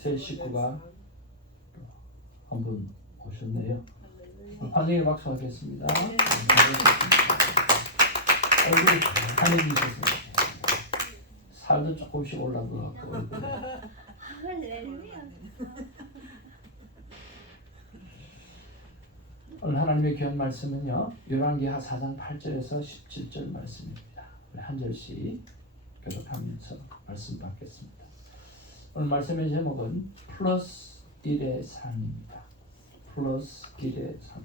새 식구가 한 분 오셨네요. 환영의 박수 하겠습니다. 얼굴이 환해지셔서 살도 조금씩 올라간 것 같고. 오늘 하나님의 귀한 말씀은요, 열왕기하 4장 8절에서 17절 말씀입니다. 우리 한 절씩 교독하면서 말씀 받겠습니다. 오늘 말씀의 제목은 플러스 1의 삶입니다. 플러스 1의 삶.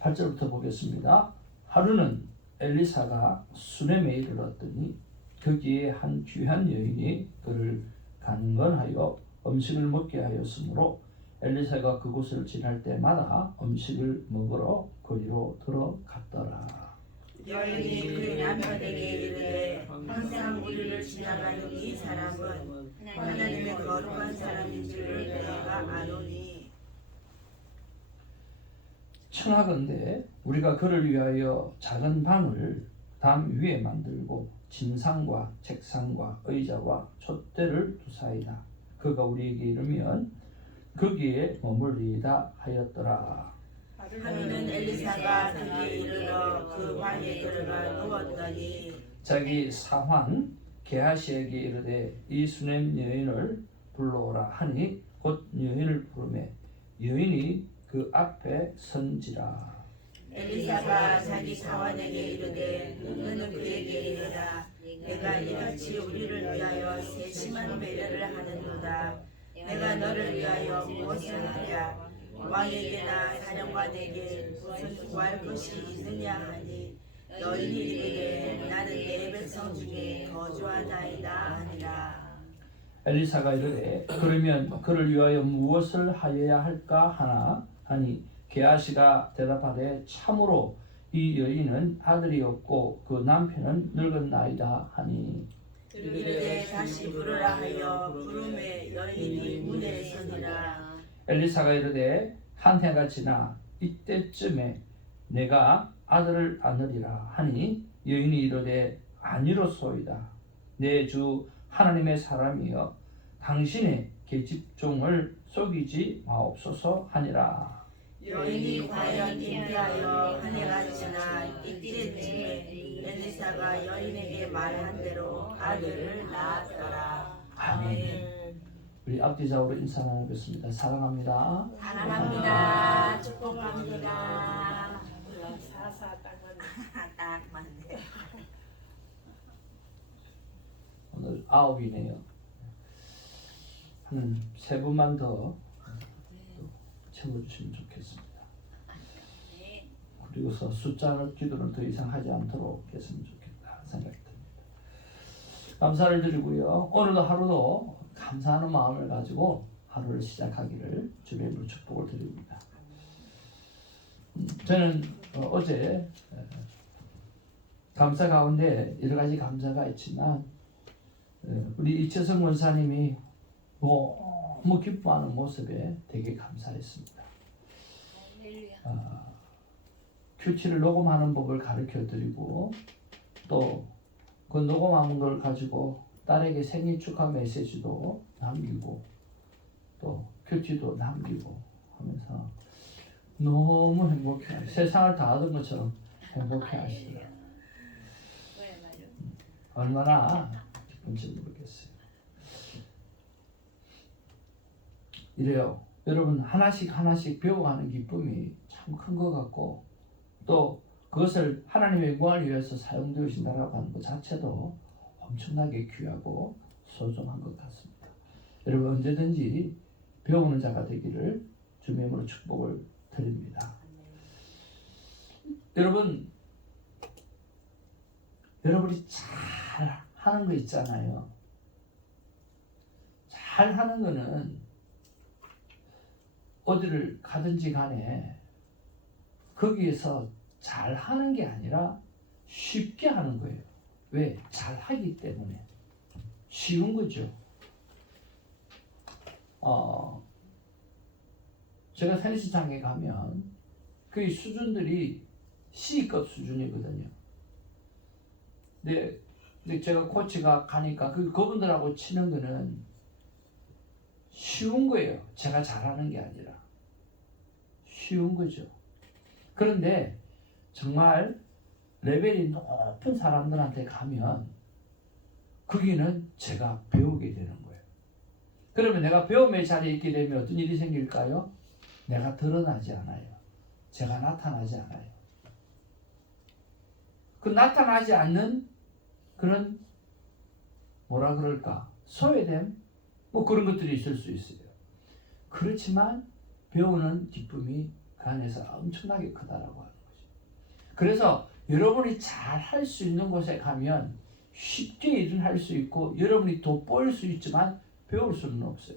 8절부터 보겠습니다. 하루는 엘리사가 수넴에 이르렀더니 거기에 한 귀한 여인이 그를 간건하여 음식을 먹게 하였으므로 엘리사가 그곳을 지날 때마다 음식을 먹으러 거리로 들어갔더라. 여인이 그 남편에게 이르되 항상 우리를 지나가는 이 사람은 하나님의 거룩한 사람인 줄을 내가 아노니 청하건대 우리가 그를 위하여 작은 방을 담 위에 만들고 침상과 책상과 의자와 촛대를 두사이다. 그가 우리에게 이르면 거기에 머물리이다 하였더라. 하루는 엘리사가 그에게 이르러 그 방에 들어가 누웠더니 자기 사환 게하시에게 이르되 이 수넴 여인을 불러오라 하니 곧 여인을 부르매 여인이 그 앞에 선지라. 엘리사가 자기 사환에게 이르되 너는 그에게 이르라 내가 이같이 우리를 위하여 세심한 배려를 하는도다. 내가 너를 위하여 무엇을 하랴? 왕에게나 사령관에게 무슨 구할 것이 있느냐 하니 여인이 이르되 나는 내 백성 중에 거주하다이다 하니라. 엘리사가 이르되 그러면 그를 위하여 무엇을 하여야 할까 하니 게하시가 대답하되 참으로 이 여인은 아들이 없고 그 남편은 늙었나이다 하니 이르되 다시 부르라 하여 부름에 여인이 문에 서니라. 엘리사가 이르되 한 해가 지나 이때쯤에 내가 아들을 낳으리라 하니 여인이 이르되 아니로소이다. 내 주 하나님의 사람이여 당신의 계집종을 속이지 마옵소서 하니라. 여인이 과연 잉태하여 한 해가 지나 이때쯤에 엘리사가 여인에게 말한 대로 아들을 낳았더라. 아멘. 우리 앞뒤좌우로 인사 나누겠습니다. 사랑합니다. 사랑합니다. 축복합니다. 사사 딱 맞네. 딱 맞네. 오늘 9이네요. 한 3분만 더 채워주시면 좋겠습니다. 그리고서 숫자 기도는 더 이상 하지 않도록 했으면 좋겠다 생각이 듭니다. 감사를 드리고요. 오늘도 하루도 감사하는 마음을 가지고 하루를 시작하기를 주님의 이름으로 축복을 드립니다. 저는 어제 감사 가운데 여러 가지 감사가 있지만 우리 이채성 원사님이 너무 기뻐하는 모습에 되게 감사했습니다. 큐티를 녹음하는 법을 가르쳐 드리고 또 그 녹음한 걸 가지고 딸에게 생일 축하 메시지도 남기고 또 큐티도 남기고 하면서 너무 행복해, 세상을 다 얻은 것처럼 행복해 하시더라고요. 얼마나 기쁜지 모르겠어요. 이래요. 여러분 하나씩 배워가는 기쁨이 참 큰 것 같고 또 그것을 하나님의 영광을 위해서 사용되신다라고 하는 것 자체도 엄청나게 귀하고 소중한 것 같습니다. 여러분 언제든지 배우는 자가 되기를 주님의 이름으로 축복을 드립니다. 여러분이 잘 하는 거 있잖아요. 잘 하는 거는 어디를 가든지 간에 거기에서 잘 하는 게 아니라 쉽게 하는 거예요. 왜? 잘 하기 때문에 쉬운 거죠. 제가 테니스장에 가면 그 수준들이 C급 수준이거든요. 근데 근데 제가 코치가 가니까 그분들하고 치는 거는 쉬운 거예요. 제가 잘하는 게 아니라 쉬운 거죠. 그런데 정말 레벨이 높은 사람들한테 가면 거기는 제가 배우게 되는 거예요. 그러면 내가 배움의 자리에 있게 되면 어떤 일이 생길까요? 내가 드러나지 않아요. 제가 나타나지 않아요. 그 나타나지 않는 그런 뭐라 그럴까? 소외됨? 뭐 그런 것들이 있을 수 있어요. 그렇지만 배우는 기쁨이 그 안에서 엄청나게 크다라고 하는 거죠. 그래서 여러분이 잘 할 수 있는 곳에 가면 쉽게 일을 할 수 있고 여러분이 돋보일 수 있지만 배울 수는 없어요.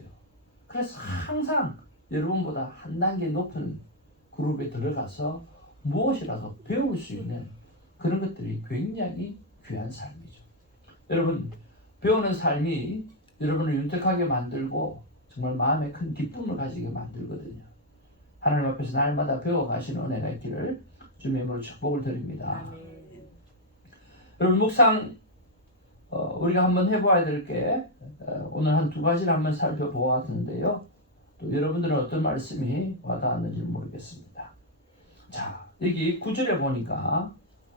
그래서 항상 여러분보다 한 단계 높은 그룹에 들어가서 무엇이라도 배울 수 있는 그런 것들이 굉장히 귀한 삶이죠. 여러분, 배우는 삶이 여러분을 윤택하게 만들고 정말 마음에 큰 기쁨을 가지게 만들거든요. 하나님 앞에서 날마다 배워가시는 은혜가 있기를 주님의 이름으로 축복을 드립니다. 여러분, 묵상 우리가 한번 해봐야 될 게 오늘 한 두 가지를 한번 살펴보았는데요. 또 여러분들은 어떤 말씀이 와닿았는지 모르겠습니다. 자, 여기 9절에 보니까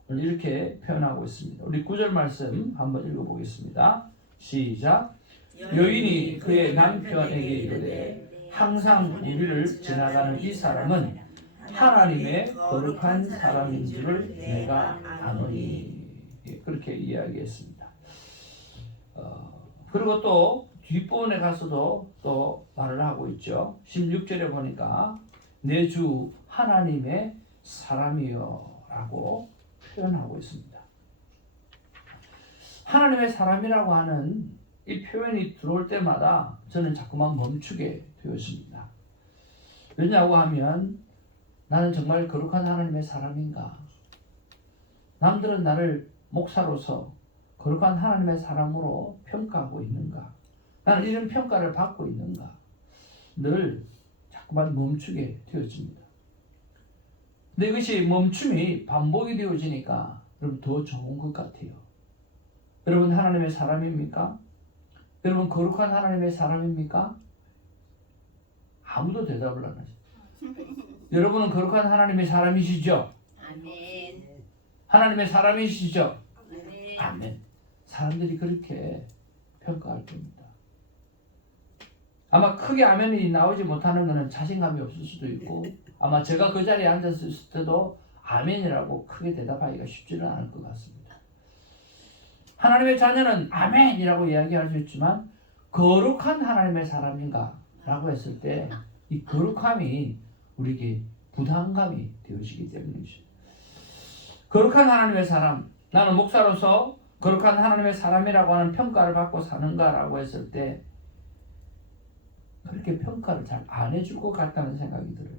이렇게 표현하고 있습니다. 우리 9절 말씀 한번 읽어보겠습니다. 시작. 여인이 그의 남편에게 이르되 항상 우리를 지나가는 이 사람은 하나님의 거룩한 사람인 줄을 내가 아노니. 그렇게 이야기했습니다. 그리고 또 뒷부분에 가서도 또 말을 하고 있죠. 16절에 보니까 내 주 하나님의 사람이여 라고 표현하고 있습니다. 하나님의 사람이라고 하는 이 표현이 들어올 때마다 저는 자꾸만 멈추게 되었습니다. 왜냐고 하면 나는 정말 거룩한 하나님의 사람인가? 남들은 나를 목사로서 거룩한 하나님의 사람으로 평가하고 있는가? 나는 이런 평가를 받고 있는가? 늘 자꾸만 멈추게 되어집니다. 근데 이것이 멈춤이 반복이 되어지니까 여러분 더 좋은 것 같아요. 여러분 하나님의 사람입니까? 여러분 거룩한 하나님의 사람입니까? 아무도 대답을 안 하죠. 여러분은 거룩한 하나님의 사람이시죠? 아멘. 하나님의 사람이시죠? 아멘. 아멘. 사람들이 그렇게 평가할 겁니다. 아마 크게 아멘이 나오지 못하는 것은 자신감이 없을 수도 있고 아마 제가 그 자리에 앉았을 때도 아멘이라고 크게 대답하기가 쉽지는 않을 것 같습니다. 하나님의 자녀는 아멘이라고 이야기할 수 있지만 거룩한 하나님의 사람인가? 라고 했을 때 이 거룩함이 우리에게 부담감이 되어지기 때문이죠. 거룩한 하나님의 사람, 나는 목사로서 거룩한 하나님의 사람이라고 하는 평가를 받고 사는가라고 했을 때 그렇게 평가를 잘 안 해줄 것 같다는 생각이 들어요.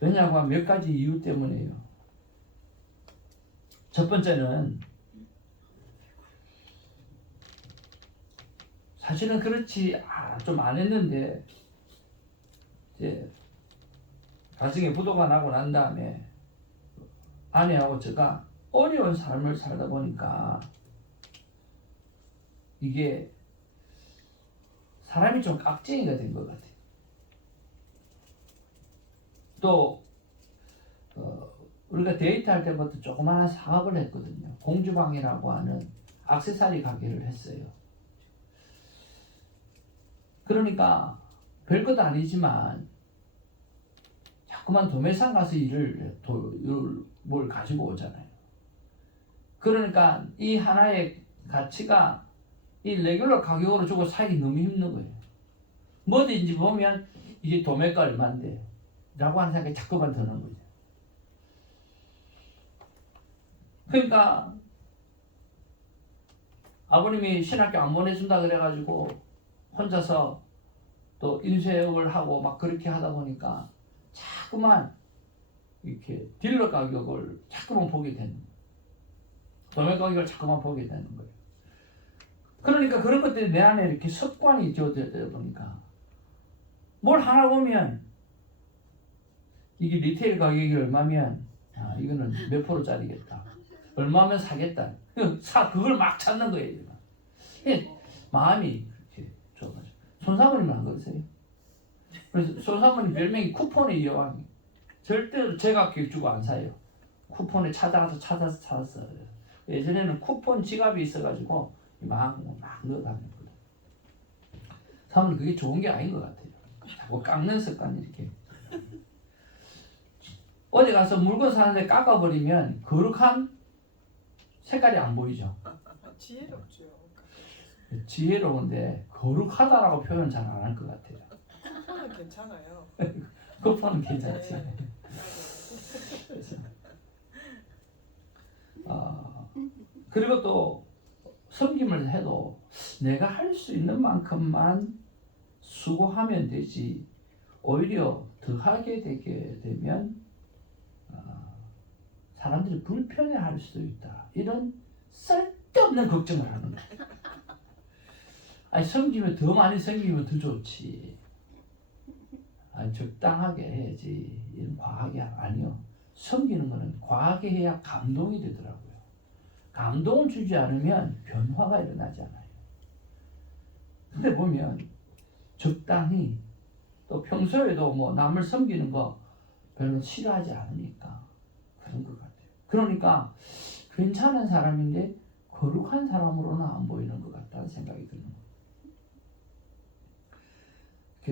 왜냐하면 몇 가지 이유 때문에요. 첫 번째는 사실은 그렇지 좀 안 했는데 이제 가정에 부도가 나고 난 다음에 아내하고 제가 어려운 삶을 살다 보니까 이게 사람이 좀 깍쟁이가 된 것 같아요. 또 우리가 데이트할 때부터 조그마한 사업을 했거든요. 공주방이라고 하는 액세서리 가게를 했어요. 그러니까 별것 아니지만 자꾸만 도매상 가서 뭘 가지고 오잖아요. 그러니까 이 하나의 가치가 이 레귤러 가격으로 주고 사기 너무 힘든 거예요. 뭐든지 보면 이게 도매가 얼마인데 라고 하는 생각이 자꾸만 드는 거죠. 그러니까 아버님이 신학교 안 보내준다 그래가지고 혼자서 또 인쇄업을 하고 막 그렇게 하다 보니까 자꾸만 이렇게 딜러 가격을 자꾸만 보게 되는 거예요. 도매 가격을 자꾸만 보게 되는 거예요. 그러니까 그런 것들이 내 안에 이렇게 습관이 되어져 보니까 뭘 하나 보면 이게 리테일 가격이 얼마면 이거는 몇 프로짜리겠다. 얼마면 사겠다. 그걸 막 찾는 거예요. 마음이 그렇게 좋아가지고. 손사모님은 안 그러세요? 그래서 손사모님 별명이 쿠폰의 여왕이. 절대로 제각기 주고 안 사요. 쿠폰에 찾아서. 예전에는 쿠폰 지갑이 있어가지고 막 넣어가는 거예요. 사모님 그게 좋은 게 아닌 것 같아요. 자꾸 깎는 습관이 이렇게. 어디 가서 물건 사는데 깎아버리면 거룩한 색깔이 안 보이죠. 지혜롭죠. 지혜로운데 거룩하다라고 표현 잘 안 할 것 같아요. 그거는 괜찮아요. 쿠폰은 괜찮지. 네. 그래서, 그리고 또 섬김을 해도 내가 할 수 있는 만큼만 수고하면 되지 오히려 더하게 되게 되면 사람들이 불편해할 수도 있다. 이런 쓸데없는 걱정을 하는 거예요. 아니 섬기면 더 많이 섬기면 더 좋지. 아니, 적당하게 해야지. 이런 과하게 아니요. 섬기는 거는 과하게 해야 감동이 되더라고요. 감동을 주지 않으면 변화가 일어나지 않아요. 근데 보면 적당히 또 평소에도 뭐 남을 섬기는 거 별로 싫어하지 않으니까 그런 것 같아요. 그러니까 괜찮은 사람인데 거룩한 사람으로는 안 보이는 것 같다는 생각이 드는 거예요.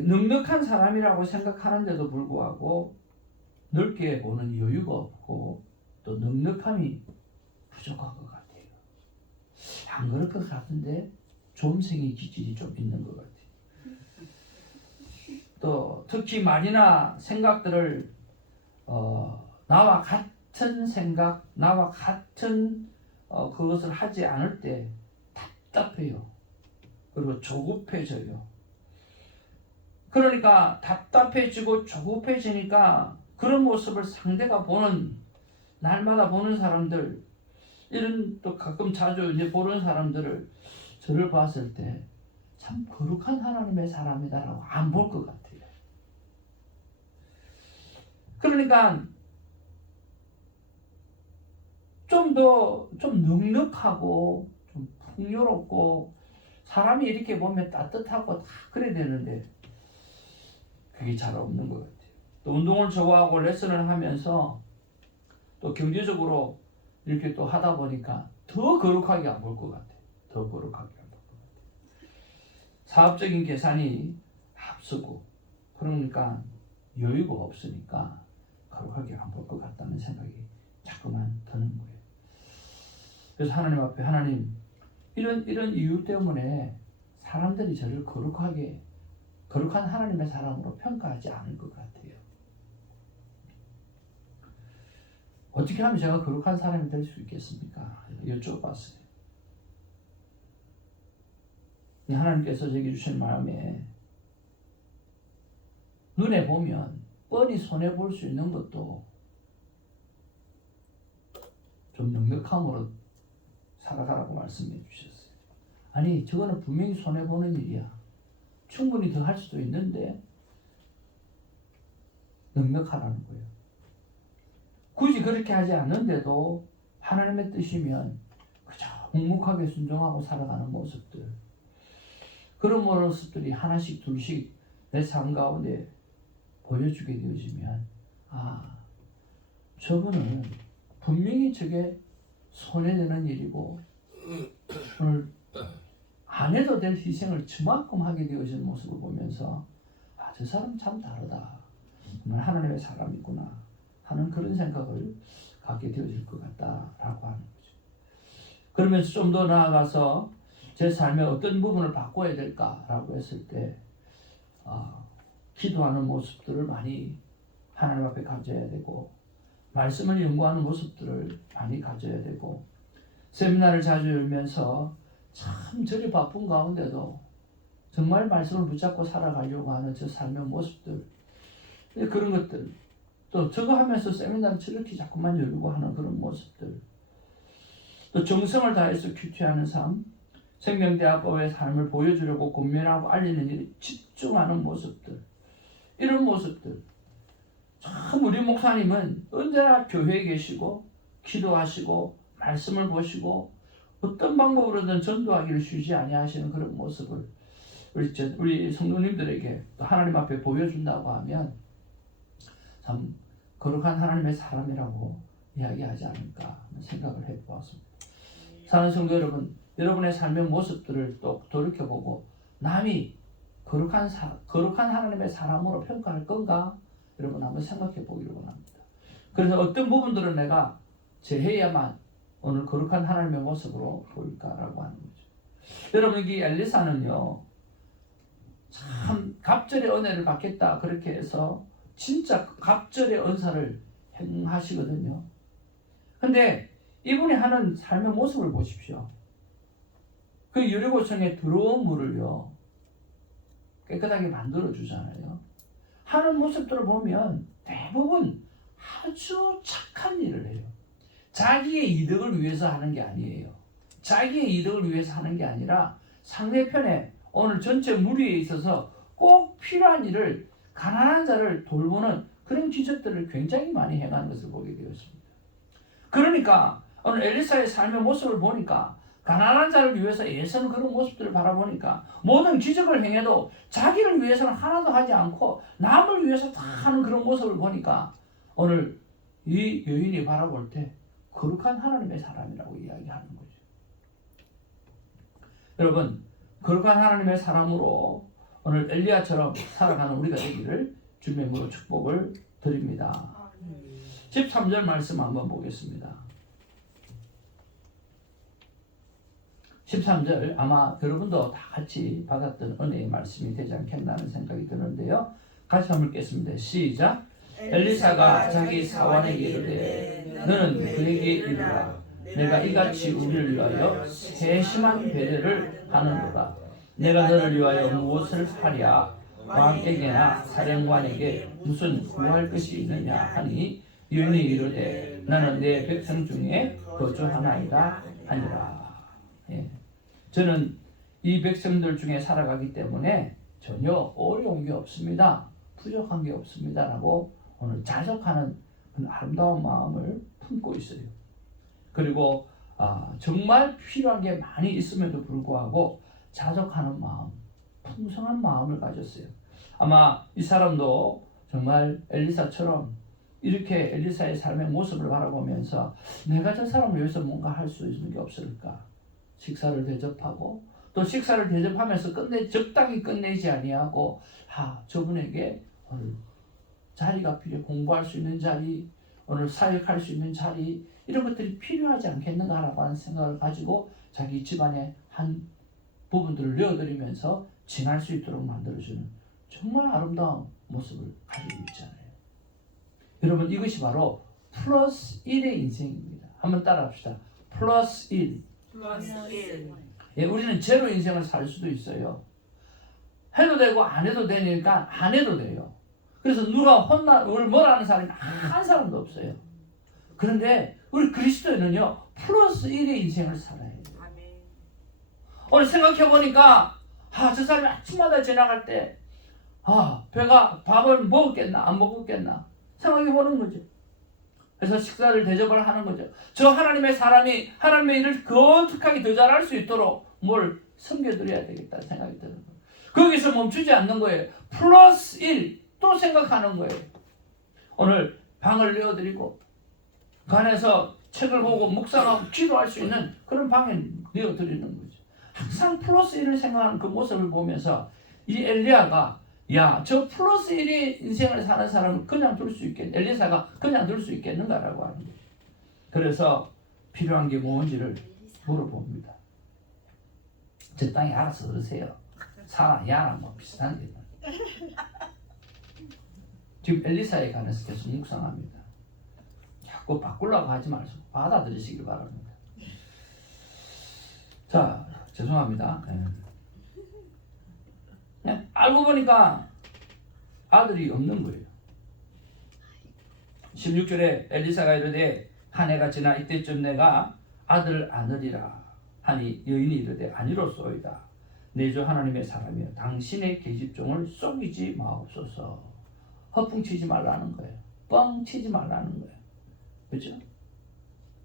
넉넉한 사람이라고 생각하는데도 불구하고 넓게 보는 여유가 없고 또 넉넉함이 부족한 것 같아요. 안 그럴 것 같은데 좀생이 기질이 좀 있는 것 같아요. 또 특히 말이나 생각들을 나와 같은 생각, 나와 같은 그것을 하지 않을 때 답답해요. 그리고 조급해져요. 그러니까 답답해지고 조급해지니까 그런 모습을 상대가 보는 날마다 보는 사람들 이런 또 가끔 자주 이제 보는 사람들을 저를 봤을 때 참 거룩한 하나님의 사람이다라고 안 볼 것 같아요. 그러니까 좀 넉넉하고 좀 풍요롭고 사람이 이렇게 보면 따뜻하고 다 그래야 되는데 그게 잘 없는 것 같아요. 또 운동을 좋아하고 레슨을 하면서 또 경제적으로 이렇게 또 하다 보니까 더 거룩하게 안 볼 것 같아요. 더 거룩하게 안 볼 것 같아요. 사업적인 계산이 앞서고 그러니까 여유가 없으니까 거룩하게 안 볼 것 같다는 생각이 자꾸만 드는 거예요. 그래서 하나님 앞에 하나님 이런 이유 때문에 사람들이 저를 거룩한 하나님의 사람으로 평가하지 않을 것 같아요. 어떻게 하면 제가 거룩한 사람이 될 수 있겠습니까? 여쭤봤어요. 하나님께서 제게 주신 마음에 눈에 보면 뻔히 손해볼 수 있는 것도 좀 넉넉함으로 살아가라고 말씀해 주셨어요. 아니 저거는 분명히 손해보는 일이야. 충분히 더 할 수도 있는데 넉넉하라는 거예요. 굳이 그렇게 하지 않는데도 하나님의 뜻이면 그저 묵묵하게 순종하고 살아가는 모습들 그런 모습들이 하나씩 둘씩 내 삶 가운데 보여주게 되어지면 저분은 분명히 저게 손해되는 일이고 오늘 안 해도 될 희생을 저만큼 하게 되어진 모습을 보면서 저 사람 참 다르다. 정말 하나님의 사람이구나 하는 그런 생각을 갖게 되어질 것 같다라고 하는 거죠. 그러면서 좀 더 나아가서 제 삶의 어떤 부분을 바꿔야 될까라고 했을 때 기도하는 모습들을 많이 하나님 앞에 가져야 되고 말씀을 연구하는 모습들을 많이 가져야 되고 세미나를 자주 열면서 참 저리 바쁜 가운데도 정말 말씀을 붙잡고 살아가려고 하는 저 삶의 모습들 그런 것들 또 저거 하면서 세미나를 저렇게 자꾸만 열고 하는 그런 모습들 또 정성을 다해서 큐티하는 삶 생명대화법의 삶을 보여주려고 권면하고 알리는 일에 집중하는 모습들 이런 모습들 참 우리 목사님은 언제나 교회에 계시고 기도하시고 말씀을 보시고 어떤 방법으로든 전도하기를 쉬지 아니하시는 그런 모습을 우리 성도님들에게 또 하나님 앞에 보여준다고 하면 참 거룩한 하나님의 사람이라고 이야기하지 않을까 생각을 해보았습니다. 사랑하는 성도 여러분, 여러분의 삶의 모습들을 또 돌이켜보고 남이 거룩한 하나님의 사람으로 평가할 건가? 여러분 한번 생각해 보기를 원합니다. 그래서 어떤 부분들은 내가 제해야만 오늘 거룩한 하나님의 모습으로 보일까라고 하는 거죠. 여러분 이 엘리사는요 참 갑절의 은혜를 받겠다 그렇게 해서 진짜 갑절의 은사를 행하시거든요. 근데 이분이 하는 삶의 모습을 보십시오. 그 여리고성에 들어온 물을요 깨끗하게 만들어 주잖아요. 하는 모습들을 보면 대부분 아주 착한 일을 해요. 자기의 이득을 위해서 하는 게 아니에요. 자기의 이득을 위해서 하는 게 아니라 상대편에 오늘 전체 무리에 있어서 꼭 필요한 일을 가난한 자를 돌보는 그런 기적들을 굉장히 많이 행하는 것을 보게 되었습니다. 그러니까 오늘 엘리사의 삶의 모습을 보니까 가난한 자를 위해서 애쓰는 그런 모습들을 바라보니까 모든 기적을 행해도 자기를 위해서는 하나도 하지 않고 남을 위해서 다 하는 그런 모습을 보니까 오늘 이 여인이 바라볼 때 거룩한 하나님의 사람이라고 이야기하는 거죠. 여러분 거룩한 하나님의 사람으로 오늘 엘리야처럼 살아가는 우리가 되기를 주님의 이름으로 축복을 드립니다. 13절 말씀 한번 보겠습니다. 13절 아마 여러분도 다 같이 받았던 은혜의 말씀이 되지 않겠나는 생각이 드는데요. 같이 한번 읽겠습니다. 시작. 엘리사가 자기 사환에게 이르되 너는 그에게 이르라. 내가 이같이 우리를 위하여 세심한 배려를 하는도다. 내가 너를 위하여 무엇을 하랴. 왕에게나 사령관에게 무슨 구할 것이 있느냐 하니 여인이 이르되 나는 내 백성 중에 거주하나이다 하니라. 예. 저는 이 백성들 중에 살아가기 때문에 전혀 어려운 게 없습니다. 부족한 게 없습니다. 라고 오늘 자족하는 그 아름다운 마음을 품고 있어요. 그리고 정말 필요한 게 많이 있음에도 불구하고 자족하는 마음, 풍성한 마음을 가졌어요. 아마 이 사람도 정말 엘리사처럼 이렇게 엘리사의 삶의 모습을 바라보면서 내가 저 사람을 위해서 뭔가 할 수 있는 게 없을까? 식사를 대접하고 또 식사를 대접하면서 적당히 끝내지 아니하고 저분에게 오늘 자리가 필요해. 공부할 수 있는 자리, 오늘 사역할 수 있는 자리 이런 것들이 필요하지 않겠는가라고 하는 생각을 가지고 자기 집안의 한 부분들을 내어드리면서 지날 수 있도록 만들어주는 정말 아름다운 모습을 가지고 있잖아요. 여러분 이것이 바로 플러스 1의 인생입니다. 한번 따라합시다. 플러스 1. 예, 우리는 제로 인생을 살 수도 있어요. 해도 되고 안 해도 되니까 안 해도 돼요. 그래서 누가 우리 뭐라는 사람이 한 사람도 없어요. 그런데 우리 그리스도인은요 플러스 1의 인생을 살아야 돼요. 오늘 생각해보니까 저 사람이 아침마다 지나갈 때 배가 밥을 먹었겠나 안 먹었겠나 생각해보는 거죠. 그래서 식사를 대접을 하는 거죠. 저 하나님의 사람이 하나님의 일을 거룩하게 더 잘할 수 있도록 뭘 섬겨드려야 되겠다 생각이 드는 거예요. 거기서 멈추지 않는 거예요. 플러스 1 또 생각하는 거예요. 오늘 방을 내어드리고 그 안에서 책을 보고 묵상하고 기도할 수 있는 그런 방에 내어드리는 거죠. 항상 플러스 1을 생각하는 그 모습을 보면서 이 엘리야가 저 플러스 1의 인생을 사는 사람을 그냥 둘 수 있겠는가? 엘리사가 그냥 둘 수 있겠는가라고 하는 거죠. 그래서 필요한 게 뭔지를 물어봅니다. 적당히 알아서 얻으세요. 사라, 야랑 뭐 비슷한 게. 지금 엘리사에 관해서 계속 묵상합니다. 자꾸 바꾸려고 하지 마시고 받아들이시길 바랍니다. 자, 죄송합니다. 알고 보니까 아들이 없는 거예요. 16절에 엘리사가 이르되 한 해가 지나 이때쯤 내가 아들을 안으리라 하니 여인이 이르되 아니로소이다. 내 주 하나님의 사람이여 당신의 계집종을 속이지 마옵소서. 허풍치지 말라는 거예요. 뻥치지 말라는 거예요. 그렇죠?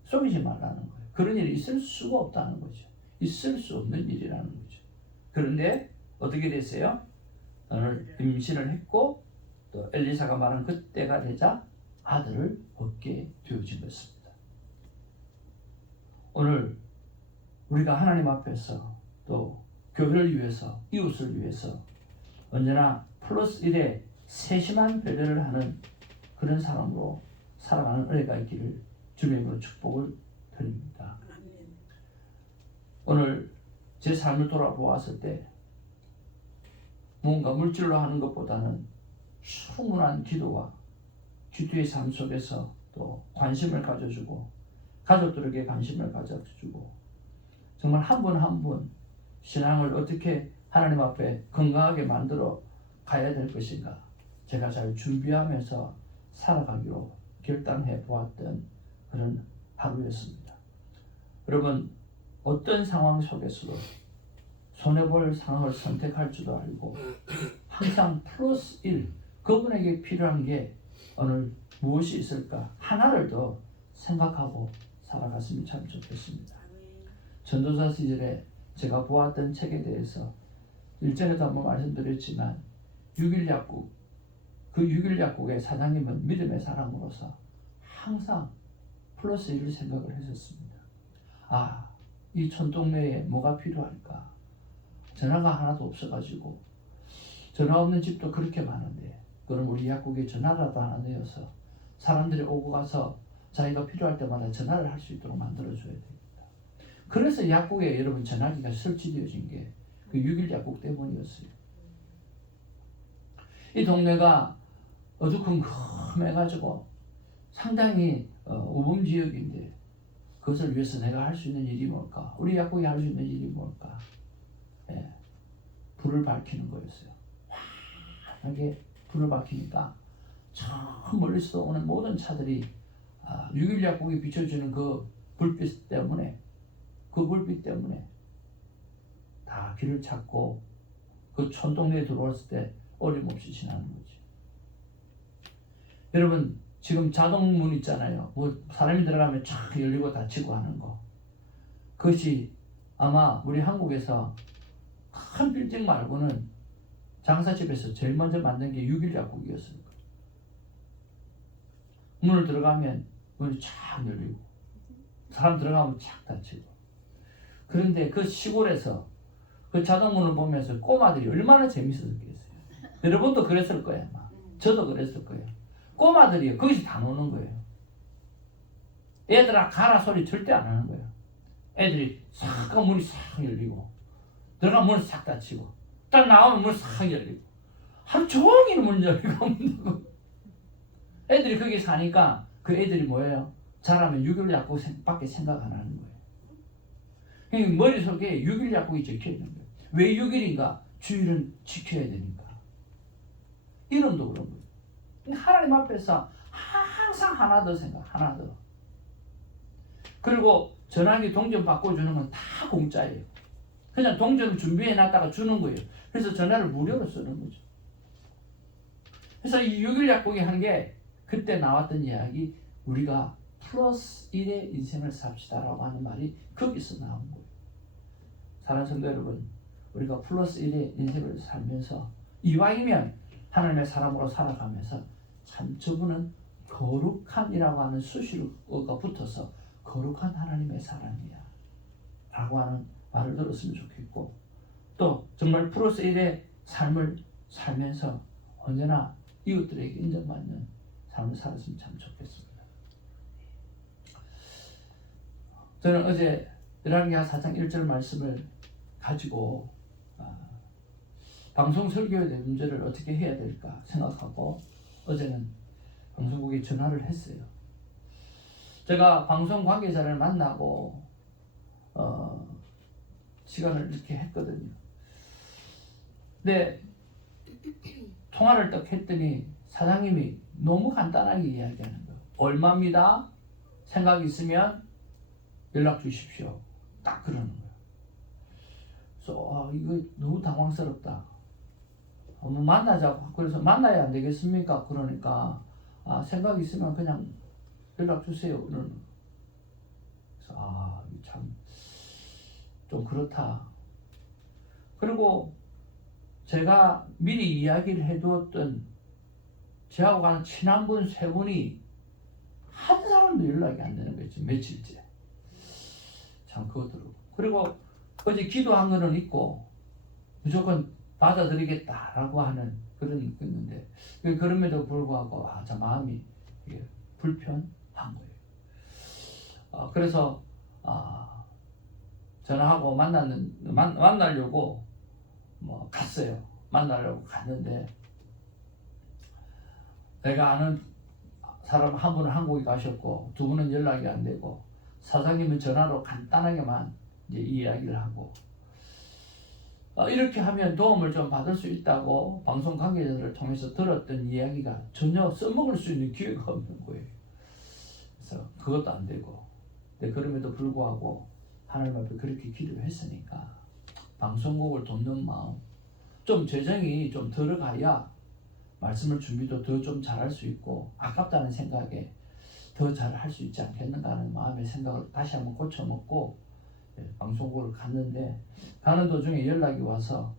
속이지 말라는 거예요. 그런 일이 있을 수가 없다는 거죠. 있을 수 없는 일이라는 거죠. 그런데 어떻게 됐어요? 오늘 임신을 했고 또 엘리사가 말한 그때가 되자 아들을 얻게 되어진 것입니다. 오늘 우리가 하나님 앞에서 또 교회를 위해서 이웃을 위해서 언제나 플러스 1의 세심한 배려를 하는 그런 사람으로 살아가는 은혜가 있기를 주님으로 축복을 드립니다. 오늘 제 삶을 돌아보았을 때 뭔가 물질로 하는 것보다는 충분한 기도와 기도의 삶 속에서 또 관심을 가져주고 가족들에게 관심을 가져주고 정말 한 분 한 분 신앙을 어떻게 하나님 앞에 건강하게 만들어 가야 될 것인가 제가 잘 준비하면서 살아가기로 결단해 보았던 그런 하루였습니다. 여러분 어떤 상황 속에서도 손해볼 상황을 선택할 줄도 알고 항상 플러스 1 그분에게 필요한 게 오늘 무엇이 있을까 하나를 더 생각하고 살아갔으면 참 좋겠습니다. 전도사 시절에 제가 보았던 책에 대해서 일전에도 한번 말씀드렸지만 6.1 약국 그 6.1 약국의 사장님은 믿음의 사람으로서 항상 플러스 1을 생각을 했었습니다. 이 촌동네에 뭐가 필요할까? 전화가 하나도 없어가지고 전화 없는 집도 그렇게 많은데 그럼 우리 약국에 전화라도 하나 내어서 사람들이 오고 가서 자기가 필요할 때마다 전화를 할 수 있도록 만들어줘야 됩니다. 그래서 약국에 여러분 전화기가 설치되어진 게 그 6.1 약국 때문이었어요. 이 동네가 어두컴컴해가지고 상당히 우범지역인데 그것을 위해서 내가 할 수 있는 일이 뭘까? 우리 약국이 할 수 있는 일이 뭘까? 불을 밝히는 거였어요. 환하게 불을 밝히니까 저 멀리서 오는 모든 차들이 6.1 약국이 비춰주는 그 불빛 때문에 다 길을 찾고 그 촌동네에 들어왔을 때 어림없이 지나는 거지. 여러분 지금 자동문 있잖아요. 뭐 사람이 들어가면 쫙 열리고 닫히고 하는 거. 그것이 아마 우리 한국에서 큰 빌딩 말고는 장사집에서 제일 먼저 만든 게 6.1 약국이었을 거예요. 문을 들어가면 문이 쫙 열리고 사람 들어가면 쫙 닫히고. 그런데 그 시골에서 그 자동문을 보면서 꼬마들이 얼마나 재밌었겠어요. 여러분도 그랬을 거예요. 아마. 저도 그랬을 거예요. 꼬마들이 거기서 다 노는 거예요. 애들아 가라 소리 절대 안 하는 거예요. 애들이 싹 문이 싹 열리고 들어가면 문을 싹 닫히고 딱 나오면 문이 싹 열리고 하루 종일 문 열리고 애들이 거기 사니까 그 애들이 뭐예요? 자라면 6.1 약국밖에 생각 안 하는 거예요. 머릿속에 6.1 약국이 적혀 있는 거예요. 왜 6.1인가? 주일은 지켜야 되니까. 이름도 그런 거예요. 하나님 앞에서 항상 하나 더 생각, 하나 더. 그리고 전화기 동전 바꿔주는 건 다 공짜예요. 그냥 동전을 준비해놨다가 주는 거예요. 그래서 전화를 무료로 쓰는 거죠. 그래서 이 6.1 약국이 한 게 그때 나왔던 이야기 우리가 플러스 1의 인생을 삽시다라고 하는 말이 거기서 나온 거예요. 사랑하는 성도 여러분, 우리가 플러스 1의 인생을 살면서 이왕이면 하나님의 사람으로 살아가면서 참 저분은 거룩함이라고 하는 수식어가 붙어서 거룩한 하나님의 사람이야 라고 하는 말을 들었으면 좋겠고 또 정말 플러스 1의 삶을 살면서 언제나 이웃들에게 인정받는 삶을 살았으면 참 좋겠습니다. 저는 어제 열왕기하 4장 1절 말씀을 가지고 방송 설교에 대한 문제를 어떻게 해야 될까 생각하고 어제는 방송국에 전화를 했어요. 제가 방송 관계자를 만나고 시간을 이렇게 했거든요. 근데 통화를 딱 했더니 사장님이 너무 간단하게 이야기하는 거예요. 얼마입니다. 생각 있으면 연락 주십시오. 딱 그러는 거예요. 그래서 이거 너무 당황스럽다. 한번 만나자고. 그래서 만나야 안 되겠습니까? 그러니까 생각 있으면 그냥 연락 주세요. 그러는 거예요. 그래서 참 좀 그렇다. 그리고 제가 미리 이야기를 해두었던 저하고 가는 친한 분 세 분이 한 사람도 연락이 안 되는 거죠. 며칠째. 참 그것더라고. 그리고 어제 기도한 거는 있고 무조건 받아들이겠다라고 하는 그런 게 있는데 그럼에도 불구하고 저 마음이 불편한 거예요. 그래서 전화하고 만나려고 갔어요. 만나려고 갔는데 내가 아는 사람 한 분은 한국에 가셨고 두 분은 연락이 안 되고 사장님은 전화로 간단하게만 이제 이야기를 하고 이렇게 하면 도움을 좀 받을 수 있다고 방송 관계자들을 통해서 들었던 이야기가 전혀 써먹을 수 있는 기회가 없는 거예요. 그래서 그것도 안 되고 그럼에도 불구하고 하나님 앞에 그렇게 기도했으니까 방송국을 돕는 마음 좀 재정이 좀 들어가야 말씀을 준비도 더 좀 잘할 수 있고 아깝다는 생각에 더 잘할 수 있지 않겠는가 하는 마음의 생각을 다시 한번 고쳐먹고 방송국을 갔는데 가는 도중에 연락이 와서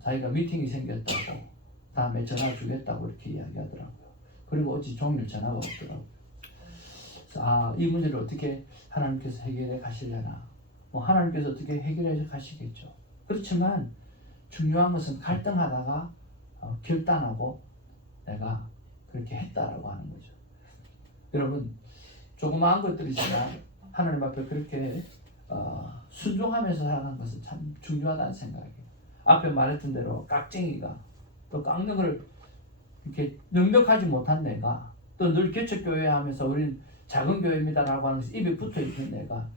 자기가 미팅이 생겼다고 다음에 전화 주겠다고 이렇게 이야기하더라고요. 그리고 어찌 종일 전화가 없더라고요. 그래서 이 문제를 어떻게 하나님께서 해결해 가시려나 하나님께서 어떻게 해결해 가시겠죠. 그렇지만 중요한 것은 갈등하다가 결단하고 내가 그렇게 했다라고 하는 거죠. 여러분 조그마한 것들이지만 하나님 앞에 그렇게 순종하면서 살아가는 것은 참 중요하다는 생각이에요. 앞에 말했던 대로 깍쟁이가 또 깎는 걸 이렇게 능력하지 못한 내가 또 늘 개척교회 하면서 우린 작은 교회입니다라고 하는 것이 입에 붙어있는 내가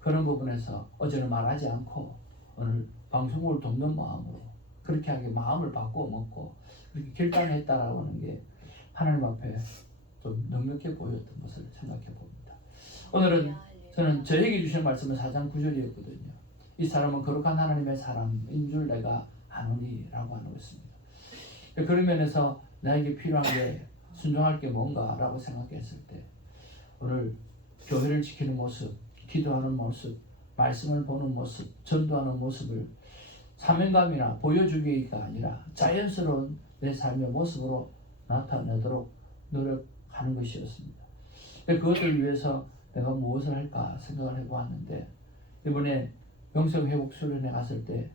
그런 부분에서 어제는 말하지 않고 오늘 방송국을 돕는 마음으로 그렇게 하게 마음을 바꾸어 먹고 그렇게 결단했다라고 하는 게 하나님 앞에 좀 넉넉해 보였던 것을 생각해 봅니다. 오늘은 저는 저에게 주신 말씀은 4장 9절이었거든요. 이 사람은 거룩한 하나님의 사람인 줄 내가 아노니 라고 하는 것입니다. 그런 면에서 나에게 필요한 게 순종할 게 뭔가 라고 생각했을 때 오늘 교회를 지키는 모습, 기도하는 모습, 말씀을 보는 모습, 전도하는 모습을 사명감이나 보여주기가 아니라 자연스러운 내 삶의 모습으로 나타내도록 노력하는 것이었습니다. 그것을 위해서 내가 무엇을 할까 생각을 해보았는데 이번에 영성회복수련회 갔을 때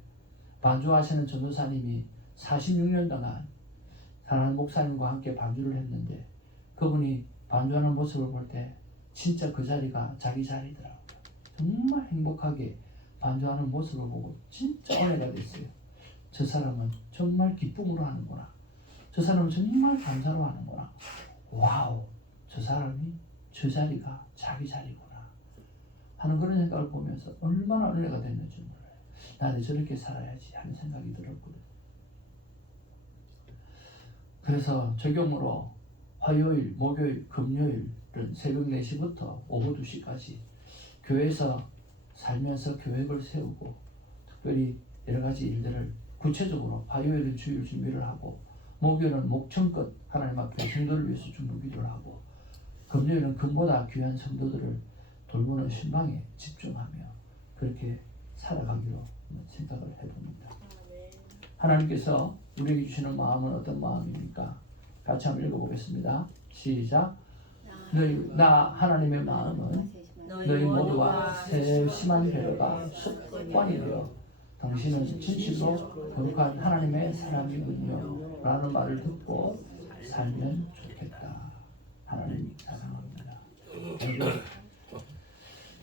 반주하시는 전도사님이 46년 동안 사랑하는 목사님과 함께 반주를 했는데 그분이 반주하는 모습을 볼 때 진짜 그 자리가 자기 자리더라고요. 정말 행복하게 반주하는 모습을 보고 진짜 은혜가 됐어요. 저 사람은 정말 기쁨으로 하는구나. 저 사람은 정말 감사로 하는구나. 와우, 저 사람이 저 자리가 자기 자리구나 하는 그런 생각을 보면서 얼마나 은혜가 됐는지 몰라요. 나는 저렇게 살아야지 하는 생각이 들었거든요. 그래서 적용으로 화요일, 목요일, 금요일은 새벽 4시부터 오후 2시까지 교회에서 살면서 계획을 세우고 특별히 여러 가지 일들을 구체적으로 화요일은 주일 준비를 하고 목요일은 목청껏 하나님 앞에 성도를 위해서 중보기도를 하고 금요일은 금보다 귀한 성도들을 돌보는 신방에 집중하며 그렇게 살아가기로 생각을 해봅니다. 하나님께서 우리에게 주시는 마음은 어떤 마음입니까? 같이 한번 읽어보겠습니다. 시작. 나 하나님의 마음은 너희 모두와 세심한 배려가 습관이 되어 당신은 진실로 거룩한 하나님의 사람이군요 라는 말을 듣고 살면 좋겠다. 하나님 사랑합니다.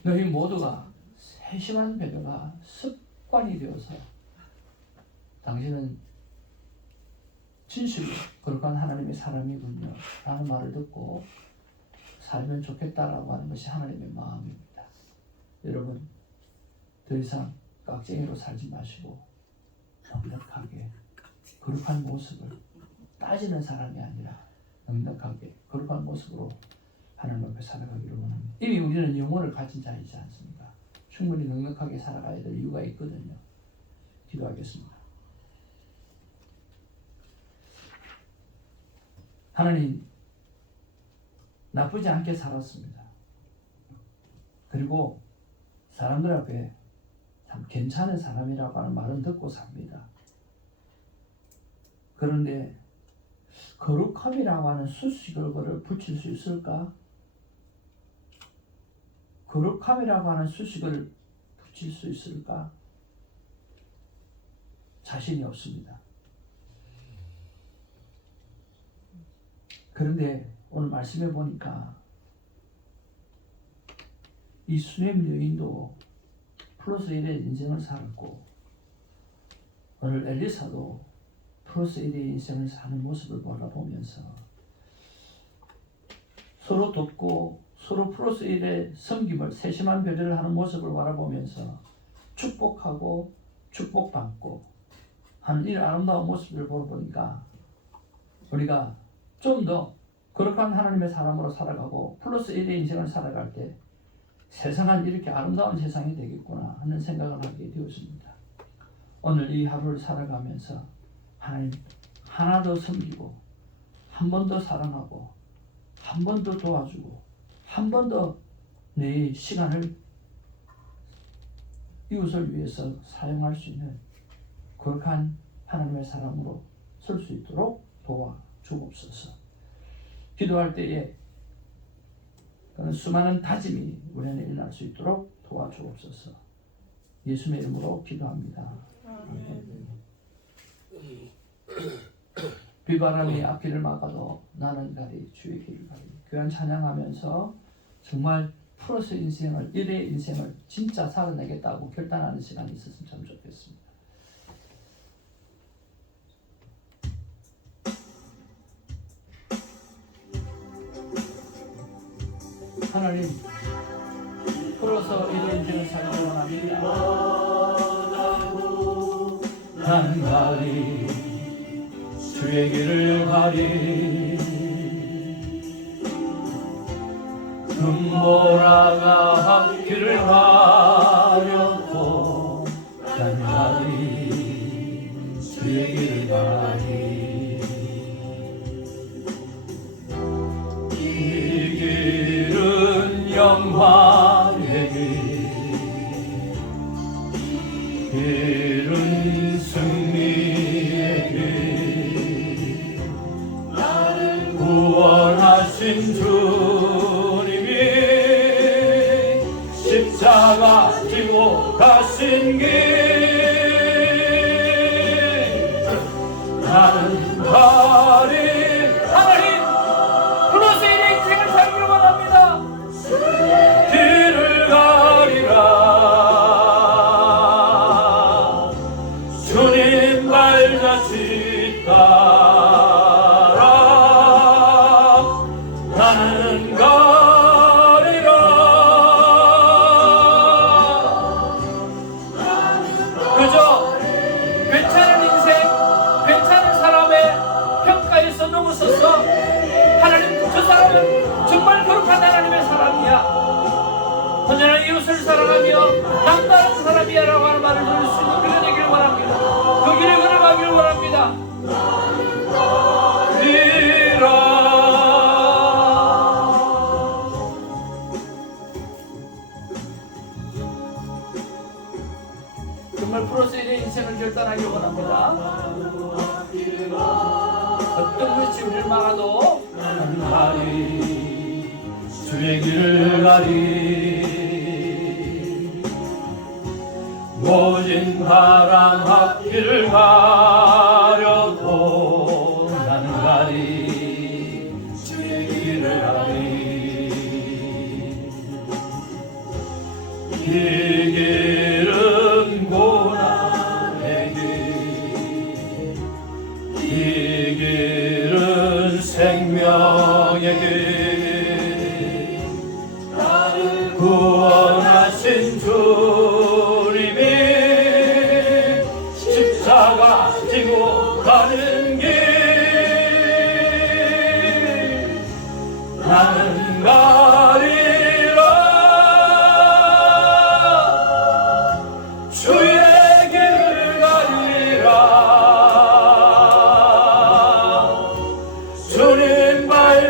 너희 모두가 세심한 배려가 습관이 되어서 당신은 진실로 거룩한 하나님의 사람이군요 라는 말을 듣고 살면 좋겠다라고 하는 것이 하나님의 마음입니다. 여러분 더 이상 깍쟁이로 살지 마시고 넉넉하게 거룩한 모습을 따지는 사람이 아니라 넉넉하게 거룩한 모습으로 하나님 앞에 살아가기를 원합니다. 이미 우리는 영혼을 가진 자이지 않습니까? 충분히 넉넉하게 살아가야 될 이유가 있거든요. 기도하겠습니다. 하나님, 나쁘지 않게 살았습니다. 그리고 사람들 앞에 참 괜찮은 사람이라고 하는 말은 듣고 삽니다. 그런데 거룩함이라고 하는 수식어를 붙일 수 있을까? 거룩함이라고 하는 수식을 붙일 수 있을까? 자신이 없습니다. 그런데 오늘 말씀해 보니까 이 수넴 여인도 플러스 1의 인생을 살았고 오늘 엘리사도 플러스 1의 인생을 사는 모습을 바라보면서 서로 돕고 서로 플러스 1의 섬김을 세심한 배려를 하는 모습을 바라보면서 축복하고 축복받고 하는 이 아름다운 모습을 보니까 우리가 좀 더 거룩한 하나님의 사람으로 살아가고 플러스 1의 인생을 살아갈 때 세상은 이렇게 아름다운 세상이 되겠구나 하는 생각을 하게 되었습니다. 오늘 이 하루를 살아가면서 하나님 하나 더 섬기고 한 번 더 사랑하고 한 번 더 도와주고 한 번 더 내 시간을 이웃을 위해서 사용할 수 있는 거룩한 하나님의 사람으로 설 수 있도록 도와주옵소서. 기도할 때에 그런 수많은 다짐이 우리 안에 일어날 수 있도록 도와주옵소서. 예수님의 이름으로 기도합니다. 비바람이 앞길을 막아도 나는 가리 주의 길을 가리. 귀한 찬양하면서 정말 플러스 인생을 1의 인생을 진짜 살아내겠다고 결단하는 시간이 있었으면 참 좋겠습니다. 하나님 플러스 1의 인생을 살기 원합니다. 나는 가리 주의 길을 가리 금보라가 앞길을 가렸고 나는 가리 주의 길을 가리 이 길은 영광의 길은 승리의 길 구원하신 주님이 십자가 지고 가신 길 나는 가리 하나님 플러스 1의 인생을 살기를 원합니다. 길을 가리라 주님 발자취 따라 나는 가리라 그저 괜찮은 인생 괜찮은 사람의 평가에서 넘어서서 하나님 저 사람은 정말 거룩한 하나님의 사람이야 언제나 이웃을 사랑하며 남다른 사람이야 라고 하는 말을 들을 수 있는 그런 얘기를 원합니다. 그 길을 걸어가기를 원합니다. 정말 플러스 1의 인생을 결단하기 원합니다. 어떤 것이 우리를 막아도 나는 가리 주의 길을 가리 모진 바람 앞길을 가려도 나는 가리 주의 길을 가리 이 길은 고난의 길 이 길은 생명의 길 구원하신 주님이 십자가 지고 가는 길 나는 가리라 주의 길을 가리라 주님 발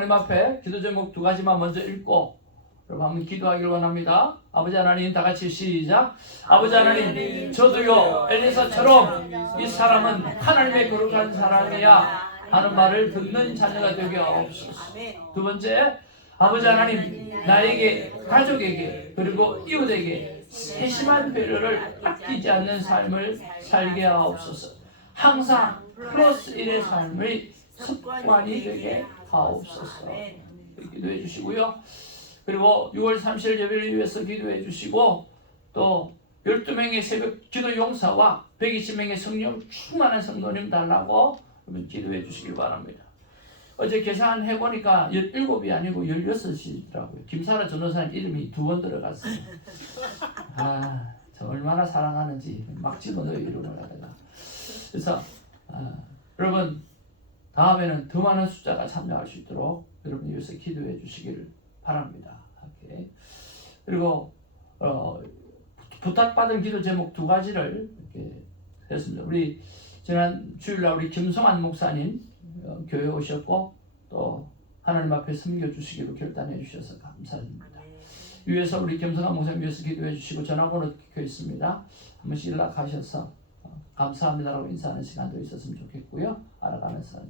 하나님 앞에 기도 제목 2가지만 먼저 읽고 여러분 한번 기도하길 원합니다. 아버지 하나님, 다 같이 시작. 아버지 하나님, 저도요 엘리사처럼 이 사람은 하나님의 거룩한 사람이야 하는 말을 듣는 자녀가 되게 하옵소서. 두 번째, 아버지 하나님, 나에게, 가족에게, 그리고 이웃에게 세심한 배려를 아끼지 않는 삶을 살게 하옵소서. 항상 플러스 1의 삶의 습관이 되게 하옵소서. 기도해 주시고요. 그리고 6월 30일 예배를 위해서 기도해 주시고, 또 12명의 새벽 기도 용사와 120명의 성령 충만한 성도님 달라고 기도해 주시길 바랍니다. 어제 계산해 보니까 17이 아니고 16이더라고요. 김사라 전도사님 이름이 2번 들어갔어요. 아, 저 얼마나 사랑하는지 막 집어넣어요, 이름을 갖다가. 그래서 여러분, 다음에는 더 많은 숫자가 참여할 수 있도록 여러분 위해서 기도해 주시기를 바랍니다. 오케이. 그리고 부탁받은 기도 제목 2가지를 이렇게 했습니다. 우리 지난 주일날 우리 김성환 목사님 교회 오셨고 또 하나님 앞에 섬겨주시기로 결단해 주셔서 감사드립니다. 위에서 우리 김성환 목사님 위해서 기도해 주시고 전화번호 적혀 있습니다. 한 번씩 연락하셔서 감사합니다라고 인사하는 시간도 있었으면 좋겠고요. 알아가면서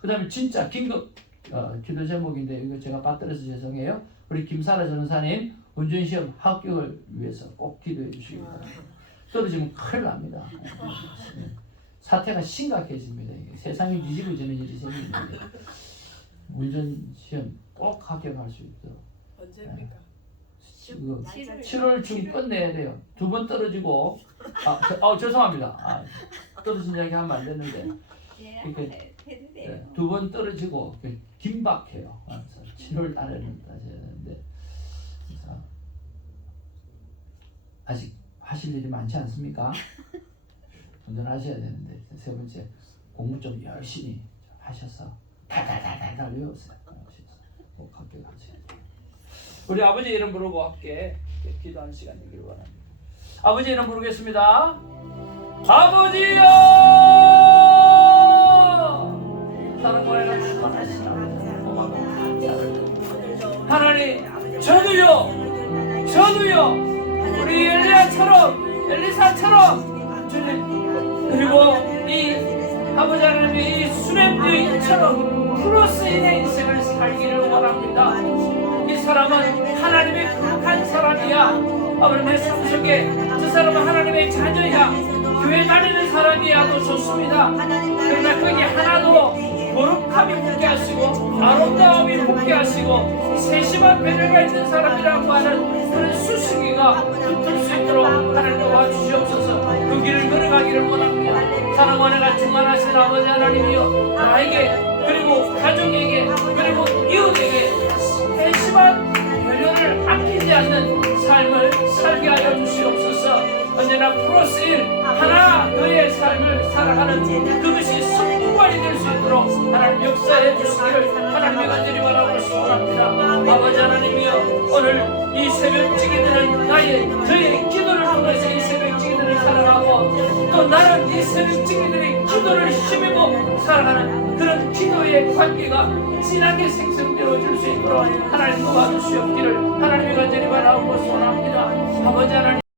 그 다음에 진짜 긴급 기도 제목인데 이거 제가 빠뜨려서 죄송해요. 우리 김사라 전사님 운전시험 합격을 위해서 꼭 기도해 주시기 바랍니다. 떨어지면 큰일 납니다. 사태가 심각해집니다. 세상이 뒤집어지는 일이 생깁니다. 운전시험 꼭 합격할 수 있도록. 언제입니까? 7월 중 끝내야 돼요. 2번 떨어지고 죄송합니다. 떨어진 이야기 하면 안 되는데 이렇게 2번 떨어지고 긴박해요. 7월 달에는 다시 해야 되는데 아직 하실 일이 많지 않습니까? 운전하셔야 되는데 세 번째 공부 좀 열심히 하셔서 달달달달 외우세요. 꼭 합격하세요. 우리 아버지 이름 부르고 함께 기도하는 시간 되기를 원합니다. 아버지 이름 부르겠습니다. 아버지요, 사랑과 애가 충만하시라. 하나님, 저도요 우리 엘리사처럼 주님, 그리고 이 아버지 하나님의 이 수렘여인처럼 플러스 1의 인생을 살기를 원합니다. 이 사람은 하나님의 거룩한 사람이야. 아버지, 내 삶 속에 저 사람은 하나님의 자녀야, 교회 다니는 사람이야도 좋습니다. 그러나 거기 하나도 거룩함이 붙게 하시고 아름다움이 붙게 하시고 세심한 배려가 있는 사람이라고 하는 그런 수수기가 붙을 수 있도록 하나님 도와주시옵소서. 그 길을 걸어가기를 원합니다. 사랑과 은혜가 충만하신 아버지 하나님이여, 나에게 그리고 가족에게 그리고 이웃에게 세심한 배려를 아끼지 않는 삶을 살게 하여 주시옵소서. 언제나 플러스 1 하나 너의 삶을 살아가는 그것이 습관이 될 수 있도록 하나님 역사해 주시기를 하나님의 간절히 바라고 소원합니다. 아버지 하나님이여, 오늘 이 새벽지기들은 저의 기도를 통해서 이 새벽지기들을 살아가고 또 나는 이 새벽지기들의 기도를 힘입어 살아가는 그런 기도의 관계가 진하게 생성되어 줄 수 있도록 하나님 도와주시옵기를 하나님의 간절히 바라고